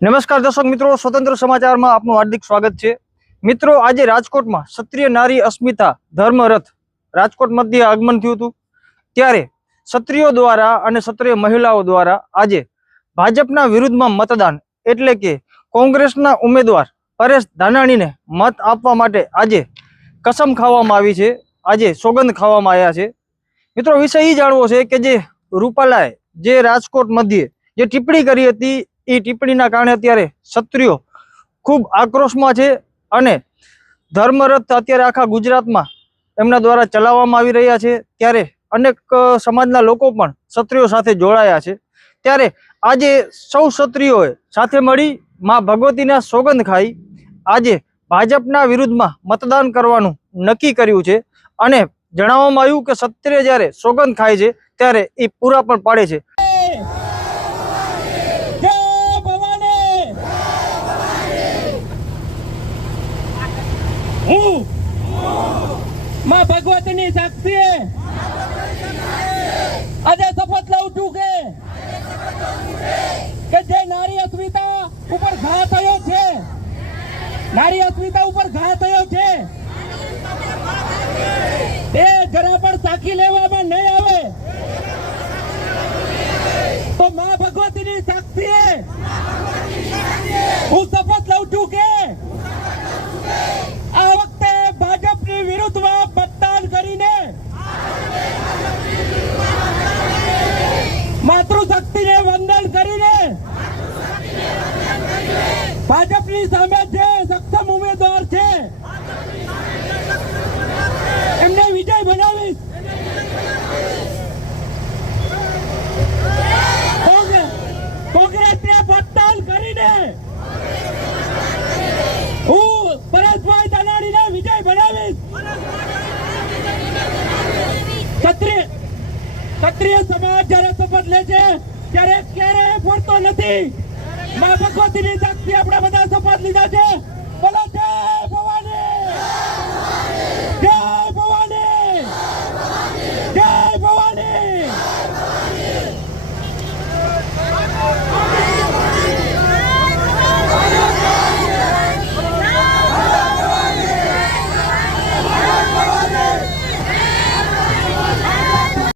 નમસ્કાર દર્શક મિત્રો, સ્વતંત્ર સમાચારમાં આપનું હાર્દિક સ્વાગત છે। મિત્રો, આજે રાજકોટમાં ક્ષત્રિય નારી અસ્મિતા ધર્મરથ રાજકોટ મધ્યે આગમન થયું હતું। ત્યારે ક્ષત્રિયો દ્વારા અને ક્ષત્રિય મહિલાઓ દ્વારા આજે ભાજપના વિરુદ્ધમાં મતદાન એટલે કે કોંગ્રેસના ઉમેદવાર પરેશ ધાનાણીને મત આપવા માટે આજે કસમ ખાવામાં આવી છે, આજે સોગંદ ખાવામાં આવ્યા છે। મિત્રો, વિષય એ જાણવો છે કે જે રૂપાલાએ જે રાજકોટ મધ્યે જે ટિપ્પણી કરી હતી એ ટિપ્પણીના કારણે અત્યારે ક્ષત્રિયો ખૂબ આક્રોશમાં છે અને ધર્મરથ અત્યારે આખા ગુજરાતમાં એમના દ્વારા ચલાવવામાં આવી રહ્યા છે। ત્યારે અનેક સમાજના લોકો પણ ક્ષત્રિયો સાથે જોડાયા છે। ત્યારે આજે સૌ ક્ષત્રિયોએ સાથે મળી માં ભગવતીના સોગંદ ખાઈ આજે ભાજપના વિરુદ્ધમાં મતદાન કરવાનું નક્કી કર્યું છે અને જણાવવામાં આવ્યું કે ક્ષત્રિય જ્યારે સોગંદ ખાય છે ત્યારે એ પૂરા પણ પાડે છે। मां भगवती साक्षी आज शपथ लઉં છું કે જે નારી અસ્મિતા ઉપર ઘા થયો છે, નારી અસ્મિતા ઉપર ઘા થયો છે એ જરા પણ સાખી લેવામાં નહીં આવે તો માं ભગવતીની સાક્ષી હું શપથ લઉં છું કે આ વખતે ભાજપની વિરુદ્ધમાં મતદાન કરીને માતૃશક્તિને વંદન કરીને ભાજપની સામે જે સક્ષમ ઉમેદવાર છે એમને વિજય બનાવીશ। કોંગ્રેસને મતદાન કરીને હું પરેશભાઈ ધાનાણીને વિજય બનાવીશ। ક્ષત્રિય સમાજ જયારે શપથ લે છે ત્યારે ક્યારેય ભૂલતો નથી। માં ભગવતીની સાક્ષી આપણે બધા શપથ લીધા છે। બોલો જય